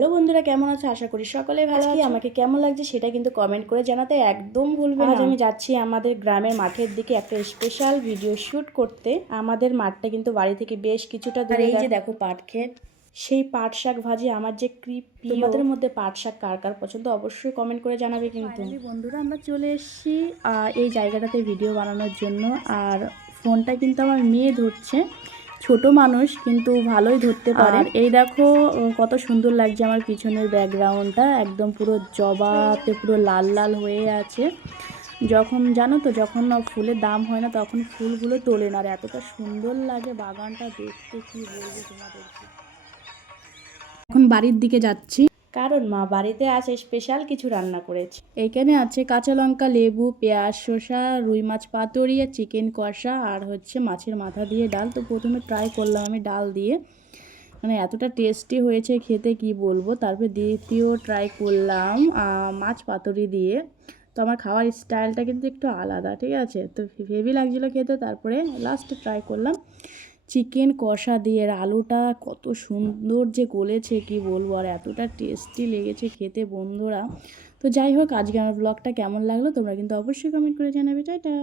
Hello বন্ধুরা, কেমন আছো? আশা করি সকলেই ভালো আছো। আমাকে কেমন লাগছে সেটা কিন্তু কমেন্ট করে জানাতে একদম ভুলবে না। আজ আমি যাচ্ছি আমাদের গ্রামের মাঠের দিকে একটা স্পেশাল ভিডিও শ্যুট করতে। আমাদের মাঠটা কিন্তু বাড়ি থেকে বেশ কিছুটা দূরে। এই যে দেখো পাট ক্ষেত, সেই পাট শাক ভাজি আমার যে প্রিয়। তোমাদের মধ্যে পাট শাক কার কার পছন্দ অবশ্যই কমেন্ট করে জানাবে। কিন্তু বন্ধুরা আমরা চলে এসেছি এই জায়গাটাতে ভিডিও বানানোর জন্য। আর ফোনটা কিন্তু আমার মেয়ে ধরছে, ছোট মানুষ কিন্তু ভালোই ধরতে পারে। এই দেখো কত সুন্দর লাগছে আমার পিছনের ব্যাকগ্রাউন্ডটা, একদম পুরো জবাতে পুরো লাল লাল হয়ে আছে। যখন জানো তো, যখন ফুলের দাম হয় না তখন ফুলগুলো তোলে না, আর এতটা সুন্দর লাগে বাগানটা দেখতে, কি বলবো তোমাদেরকে। এখন বাড়ির দিকে যাচ্ছি, কারণ মা বাড়িতে আছে স্পেশাল কিছু রান্না করেছে। এইখানে আছে কাঁচা লঙ্কা, লেবু, পেঁয়াজ, শসা, রুই মাছ পাতুরি, চিকেন কষা, আর হচ্ছে মাছের মাথা দিয়ে ডাল। তো প্রথমে ট্রাই করলাম আমি ডাল দিয়ে, মানে এতটা টেস্টি হয়েছে খেতে কি বলবো। তারপর দ্বিতীয় ট্রাই করলাম মাছ পাতুরি দিয়ে। তো আমার খাওয়ার স্টাইলটা কিন্তু একটু আলাদা, ঠিক আছে, তো হেভি লাগছিলো খেতে। তারপরে লাস্টে ট্রাই করলাম চিকেন কষা দিয়ে, আর আলুটা কত সুন্দর যে গলেছে কি বলবো, আর এতটা টেস্টি লেগেছে খেতে বন্ধুরা। তো যাই হোক, আজকে আমার ব্লগটা কেমন লাগলো তোমরা কিন্তু অবশ্যই কমেন্ট করে জানাবে। টাটা।